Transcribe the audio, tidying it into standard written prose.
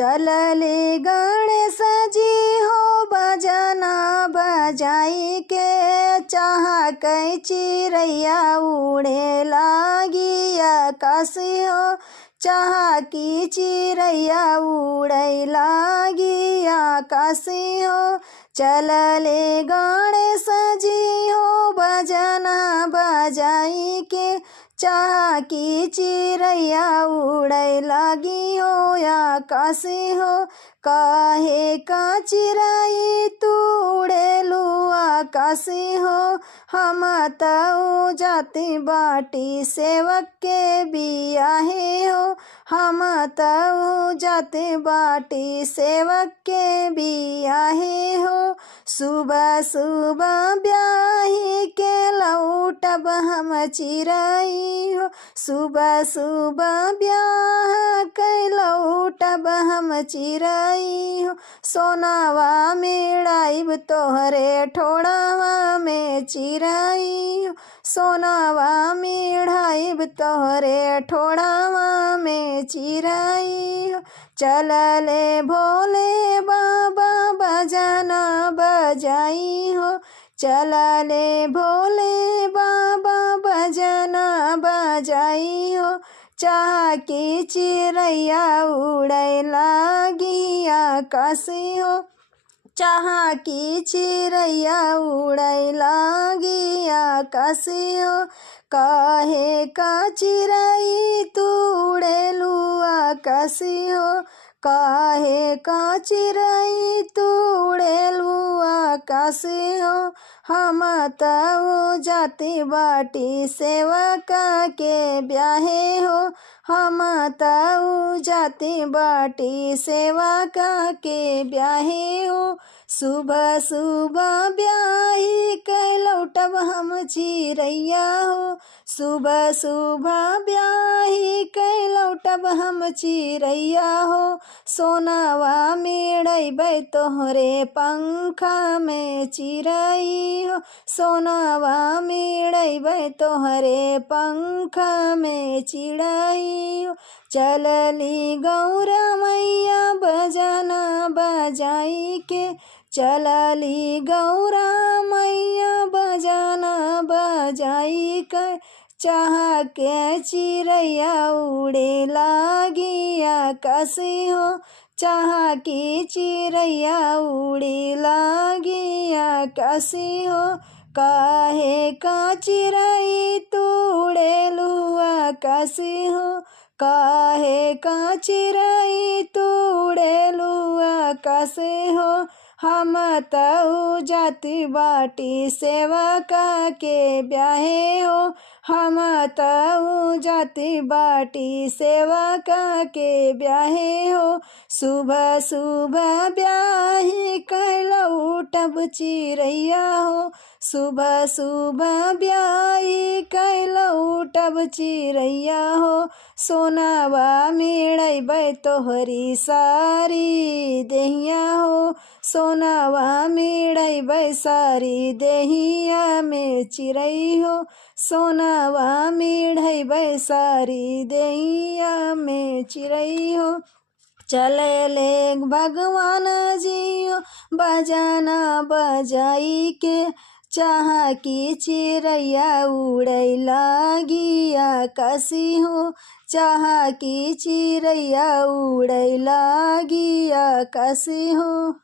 चलले गणेश जी हो बजना बजाई के, चाह कई चिड़ैया उड़े लागी आकाश हो, चाह की चिड़ैया उड़े लागी आकाश हो। चलले गणेश जी हो बजना बजाई के, चाह की चिड़ैया उड़े लागी हो आकाश हो। काहे का चिड़ै तू उड़ेलू आकाश हो, हम तऊ जाति बाटी सेवक के बियाहे हो, हम तऊ जाति बाटी सेवक के बियाहे हो। सुबह सुबह ब्याही के लौटब हम चिड़ै हो, सुबह सुबह ब्याह के लौटब हम चिड़ै हो। सोनावा मेड़ाइब तोहरे ठोड़वा में चिड़ै हो, सोनावा मेढ़ाइब तोहरे ठोड़वा में चिड़ै हो। चलले भोले बाबा बजना बजाई हो, चलले भोले बाबा बजना बजाई हो। चाह की चिड़ैया उड़े लागी आकाश हो, चाह की चिड़ैया उड़े लागी आकाश हो। काहे का चिड़ै तू उड़ेलू आकाश हो, काहे का चिड़ै तू उड़ेलू आकाश हो। हम तऊ जाति बाटी सेवक के ब्याहे हो, हम तऊ जाति बाटी सेवक के ब्याहे हो। सुबह सुबह ब्याही के लौटब हम चिड़ैया हो, सुबह सुबह ब्याही के लौटब हम चिड़ैया हो। सोनावा मेड़ैबै तोहरे पंखा में चिड़ै हो, सोनावा मेड़ैबै तोहरे पंखा में चिड़ै हो। चलली गौरा मैया बजना बजाई के, चलली गौरा मैया बजना बजाई के। चाह के चिड़ैया उड़े लागी आकाश हो, चाह की चिड़ैया उड़े लागी आकाश हो। काहे का चिड़ै तू उड़ेलू आकाश हो, काहे का चिड़ै तू उड़ेलू आकाश हो। हम तऊ जाति बाटी सेवक के ब्याहे हो, हम तऊ जाति बाटी सेवक के ब्याहे हो। सुबह सुबह ब्याही के लौटब चिड़ैया हो, सुबह सुबह ब्याही के लौटब चिड़ैया हो। सोनावा मेड़ैबै तोहरी सारी देहिया हो, सोनावा मेड़ैबै सारी देहिया में चिड़ै हो, सोनावा मेढ़ैबै सारी देहिया में चिड़ै हो। चलले भगवान जी हो बजना बजाई के, चाह की चिड़ैया उड़े लागी आकाश हो, चाह की चिड़ैया उड़े लागी आकाश हो।